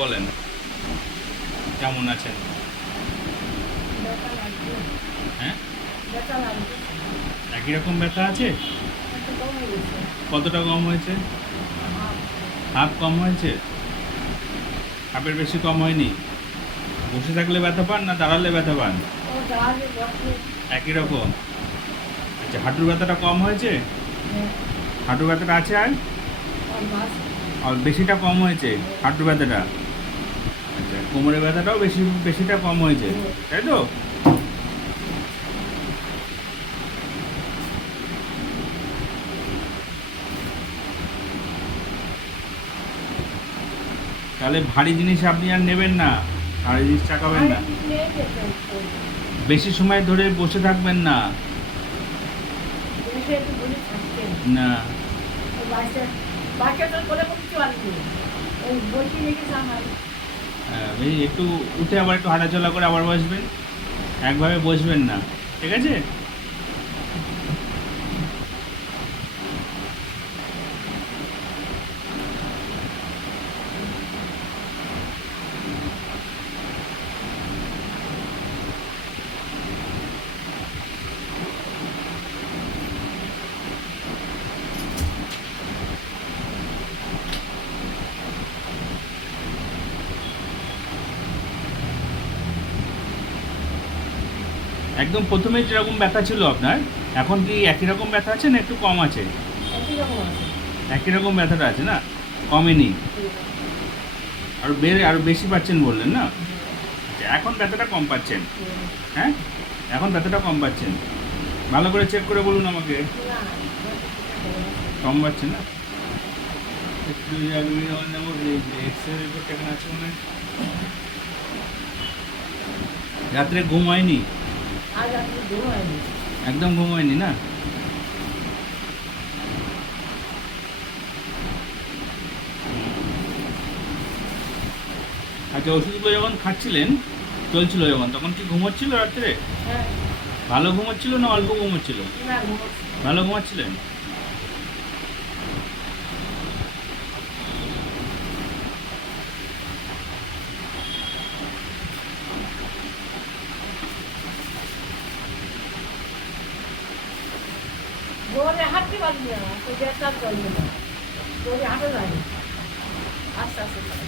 বলেন, কেমন আছেন? ব্যথা লাগছে, হ্যাঁ, ব্যথা লাগছে, একই রকম ব্যথা আছে? একটু কমে গেছে। কতটা কম হয়েছে? হাফ, হাফ কম হয়েছে? হাফের বেশি কম হয়নি? বসে থাকলে ব্যথা পান না দাঁড়ালে ব্যথা পান? ও দাঁড়ালে বসে, একই রকম। আচ্ছা, হাঁটুর ব্যথাটা কম হয়েছে? হ্যাঁ, হাঁটুর ব্যথাটা আছে আর? আর মাছ, আর বেশিটা কম হয়েছে হাঁটুর ব্যথাটা? আচ্ছা, কোমরের ব্যথাটাও বেশিটা কম হয়েছে, তাই তো? তাহলে ভারী জিনিস আপনি আর নেবেন না, ভারী জিনিস চাকাবেন আর না। নিয়ে যেতে বেশি সময় ধরে বসে থাকবেন না। বসে একটু বলে থাকতেন। না। ওই বাচ্চাটার কোলে কিছু আসবে, ওই বসে রেখেছে আমার। এই একটু উঠে আবার একটু হাঁটাচলা করে আবার বসবেন, একভাবে বসবেন না, ঠিক আছে? একদম প্রথমে যেরকম ব্যথা ছিল আপনার, এখন কি একই রকম ব্যথা আছে না একটু কম আছে? একই রকম আছে। একই রকম ব্যথাটা আছে না, কমেনি? আরো বেশি পাচ্ছেন বললেন না? আচ্ছা, এখন ব্যথাটা কম পাচ্ছেন? হ্যাঁ, এখন ব্যথাটা কম পাচ্ছেন? ভালো করে চেক করে বলুন আমাকে। না, কম পাচ্ছেন না? একটু এক্সরে রিপোর্ট কেমন আছে মনে হয়? রাত্রে ঘুম হয়নি? আজ আপনি ঘুম হয়নি। একদম ঘুম হয়নি না? আচ্ছা, ওষুধগুলো যখন খাচ্ছিলেন, চলছিল যখন, তখন কি ঘুম হচ্ছিল রাত্রে? হ্যাঁ, ভালো ঘুম হচ্ছিল না অল্প ঘুম হচ্ছিল? না ঘুমোচ্ছি। ভালো ঘুমাচ্ছিলেন? জোরে হাঁটতে পারবি না, তো ব্যথা চলবে না। জোরে হাঁটা যায় না। আস্তে আস্তে চলে।